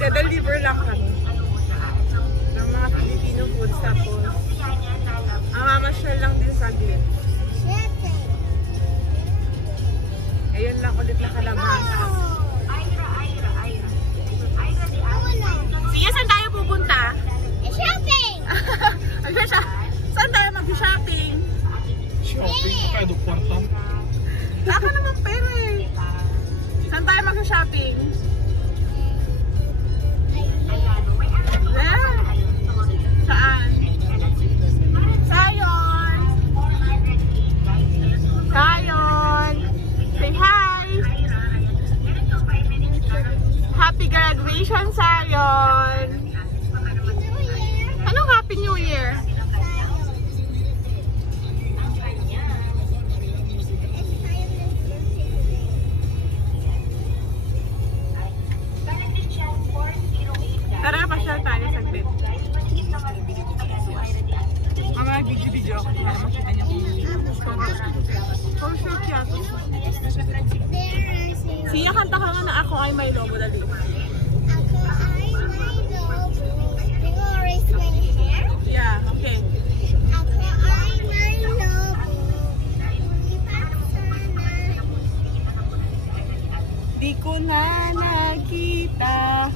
Magde-deliver lang kami ng mga Filipino foods, tapos mamasyal lang din sa gilid. Ayun lang ulit na kalabasa. Sige, saan tayo pupunta? Shopping! Saan tayo mag-shopping? Shopping? Kaya do kwarta? Saka naman pera eh. Saan tayo mag-shopping? Saan? Sayon! Sayon! Say hi! Happy graduation, Sayon! Anong Happy New Year? Tara, pasyal tayo saglit. Mga video ako para makita niyo kung oh, sure siya. Siya, kanta ka nga na Ako Ay May Lobo, dali. Ako ay may lobo. Can you erase my hair? Yeah, okay. Ako ay may lobo. Lipat sana. Di ko na nakita.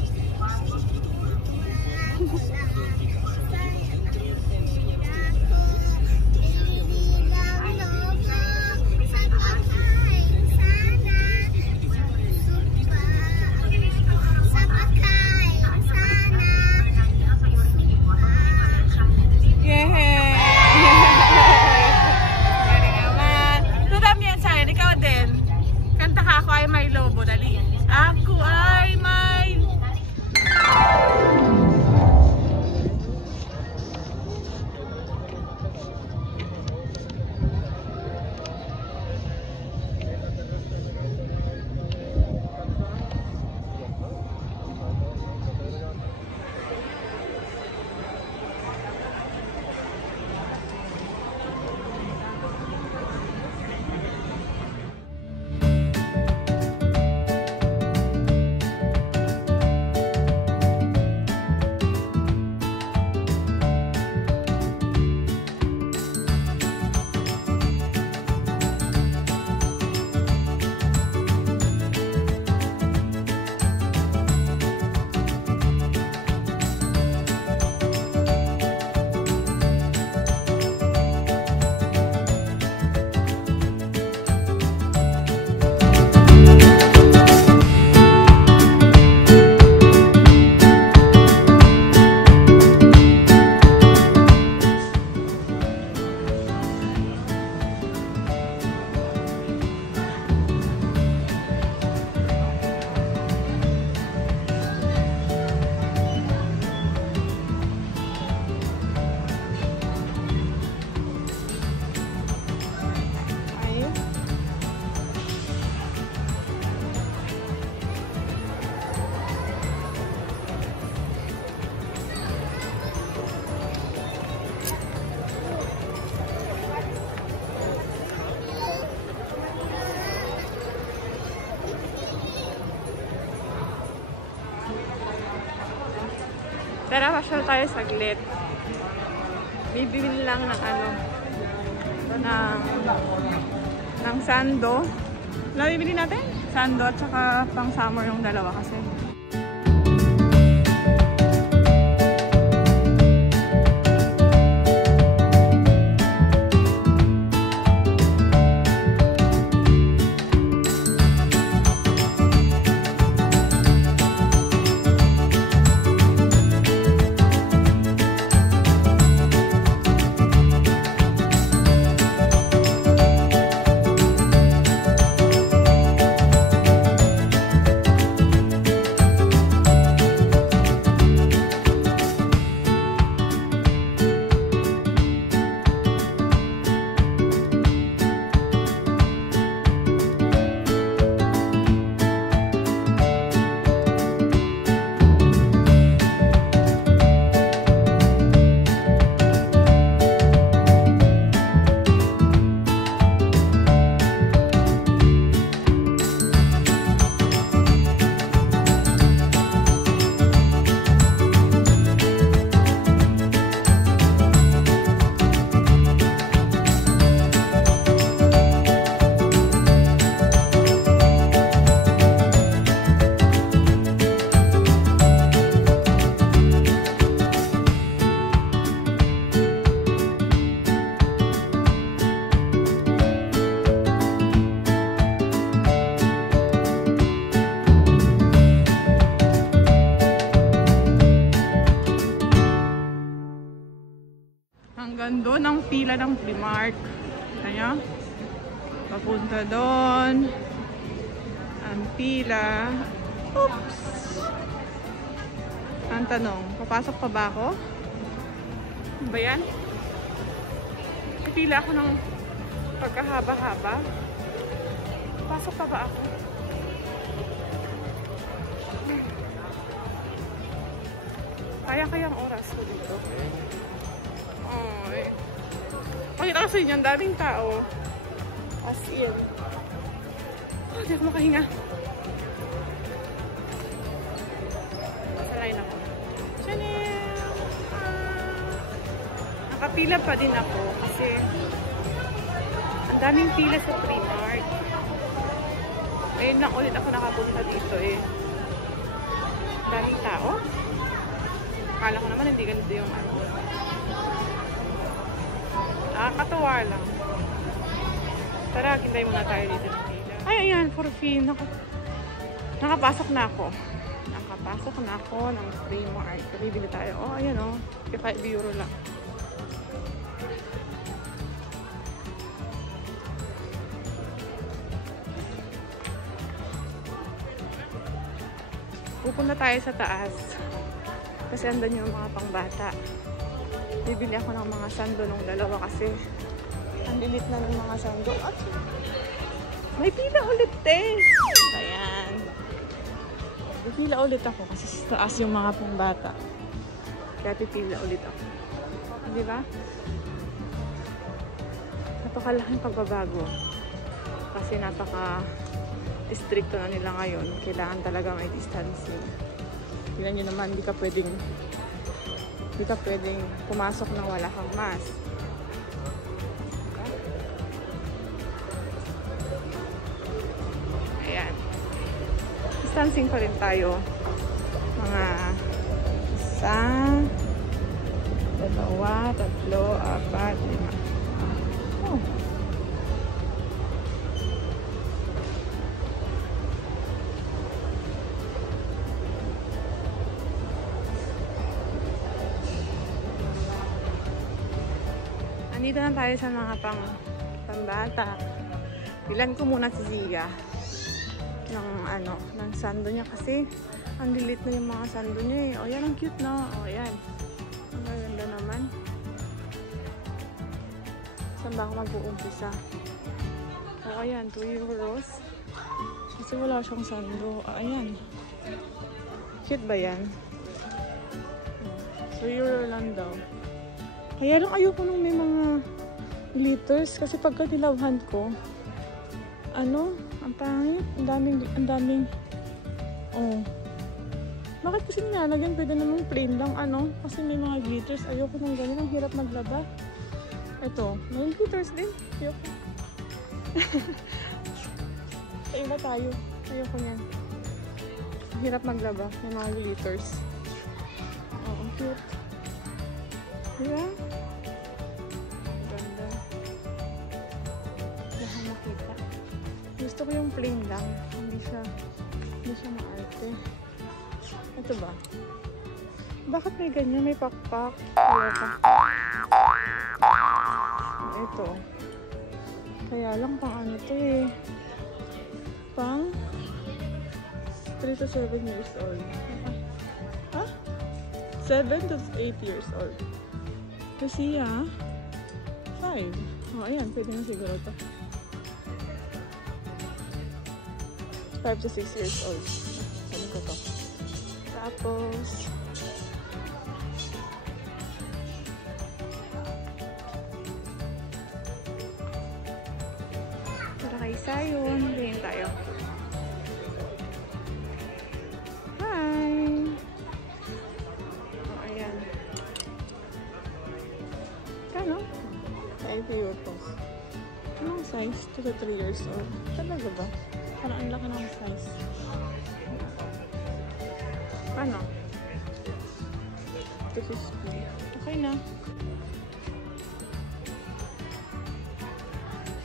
Ako ay may lobo, dali. Ako ay may... Tara, pasyal tayo saglit. Bibili lang ng ano, ng sando. Ano bibili natin? Sando at saka pang summer yung dalawa kasi. Hanggang doon ang pila ng Primark. Kaya, papunta doon. Ang pila. Oops! Ang tanong, papasok pa ba ako? Ano ba yan? Pila ako ng pagkahaba-haba. Pasok pa ba ako? Kaya-kaya ang oras ko dito. Ay. Pakita ko sa inyo, ang daming tao. As in. Hindi ako makahinga. Nasa line ako. Chanel! Nakapila pa din ako kasi ang daming pila sa Primark. Ayun lang ulit ako nakapunta dito eh. Daming tao. Akala ko naman hindi ganito yung ano. Nakakatuwa lang. Tara, kintay muna tayo dito ng pila. Ay, ayan, for fee. Nakapasok na ako. Nakapasok na ako ng Primark. Bibili tayo. Oh, ayan oh. 5 euro lang. Pupunta tayo sa taas. Kasi andun yung mga pangbata. Bibili ako ng mga sando nung dalawa kasi ang lilit na ng mga sando. At may pila ulit eh. Ayan. May pila ulit ako kasi sa taas yung mga pangbata. Kaya pipila ulit ako. Di ba? Napakalaking pagbabago. Kasi napaka-districto na nila ngayon. Kailangan talaga may distancing. Tingnan nyo naman, hindi ka pwedeng pumasok nang wala kang mask. Ayan. Distancing pa rin tayo. Mga 1, 2, 3, 4, 5. Oh. Dito na tayo sa mga pambata. Bilan ko muna si Zia ng sando niya kasi ang lilit na yung mga sando niya eh. O yan, ang cute na. O yan. Ang ganda naman. Saan ba ako mag-uumpisa? O ayan, 2 euros. Kasi wala siyang sando. O ayan. Cute ba yan? 2 euro lang daw. Kaya lang ayoko nung may mga glitters kasi pagka nilawhan ko, ang pangit, ang daming, oh. Bakit kasi nilalagyan? Pwede namang plain lang, kasi may mga glitters. Ayoko nung ganyan, ang hirap maglaba. Ito, may glitters din. Ayoko. Sa iba tayo. Ayoko niyan. Ang hirap maglaba, may mga glitters. Oh, ang cute. Diba? Ganda. Diyan makita. Gusto ko yung plain lang. Hindi siya maarte. Ito ba? Bakit may ganyan? May pakpak. Ito. Kaya lang pang ano to eh. Pang 3 to 7 years old. Ha? 7 to 8 years old. Kasi 5. Oh, ayan. Pwede na siguro ito. 5 to 6 years old. Sabi ko to. Tapos, para kay Sayon. Ganyan tayo. Hi! Oh, ayan. Kano? 5 euros. Anong size? 2 to 3 years old. Talaga ba? Parang ang laki ng size. Ano? 250. Okay na.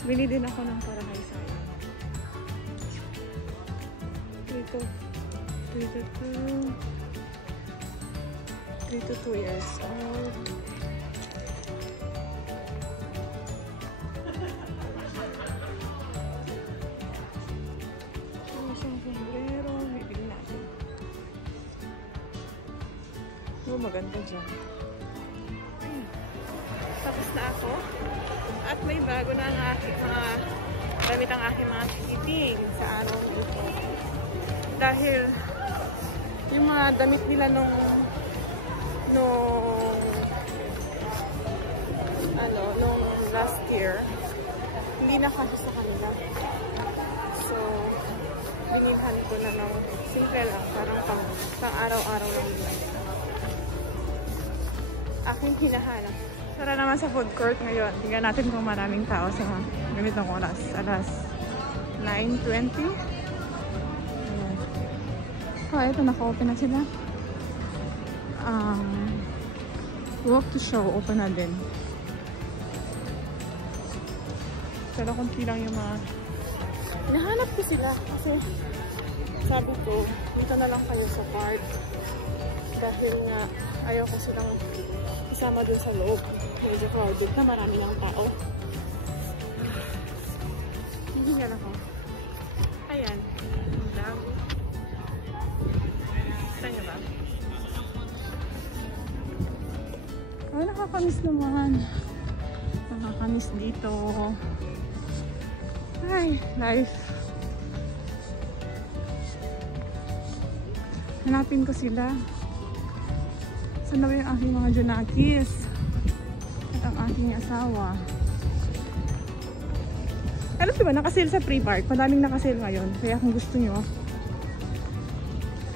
Bili din ako ng para kay Sayo. 3 to 2 years old. Oh, maganda dyan. Ayun. Tapos na ako. At may bago na ang aking mga gamit ang aking mga fitting sa araw ito. Dahil yung mga damit nila nung last year, hindi na kasi sa kanila. So, binilhan ko na ng simple lang, parang pang araw-araw lang nila. Aking hinahanap. Tara naman sa food court ngayon. Tingnan natin kung maraming tao sa ganitong oras. Alas 9:20. Oh, ito, naka-open na sila. Walk to show, open na din. Pero kunti lang yung mga... Hinahanap ko sila kasi sabi ko, dito na lang kayo sa park. Dahil nga, ayaw ko silang isama dun sa loob. Medyo crowded na, marami ng tao. Hindi nga ako. Ayan. Ang dami. Gusto niyo ba? Oh, nakakamiss naman. Nakakamiss dito. Ay, life. Hanapin ko sila. Saan na ba yung aking mga junakis? At ang aking asawa. Alam diba, nakasale sa pre-park. Madaming nakasale ngayon. Kaya kung gusto nyo,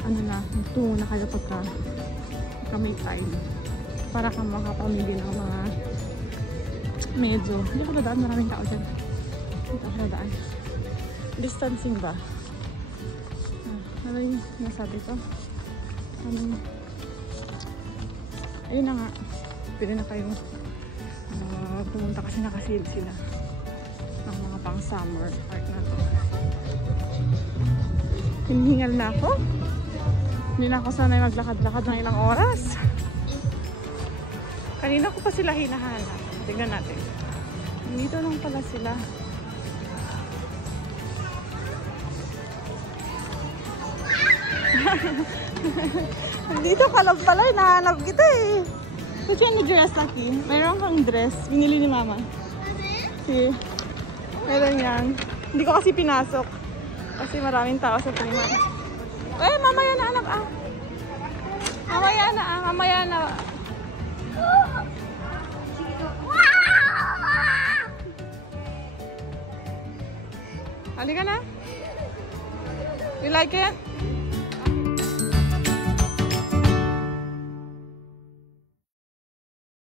ano na, ito na kayo pagka may time. Para kang makapamili ng mga medyo. Hindi ako dadaan, maraming tao dyan. Hindi ako dadaan. Distancing ba? Ano yung nasabi ko? Ayun na nga. Pwede na kayo pumunta kasi nakasale sila ng mga pang summer park na to. Hinihingal na ako. Hindi na ako sanay maglakad-lakad ng ilang oras. Kanina ko pa sila hinahanap. Tingnan natin. Dito lang pala sila. Dito ka lang pala. Hinahanap kita eh. Which one dress, Lucky? Mayroon kang dress. Binili ni Mama. See? Meron yan. Hindi ko kasi pinasok. Kasi maraming tao sa Primark. Eh, mamaya na anak ah. Mamaya na ah. Mamaya na. Halika na. You like it?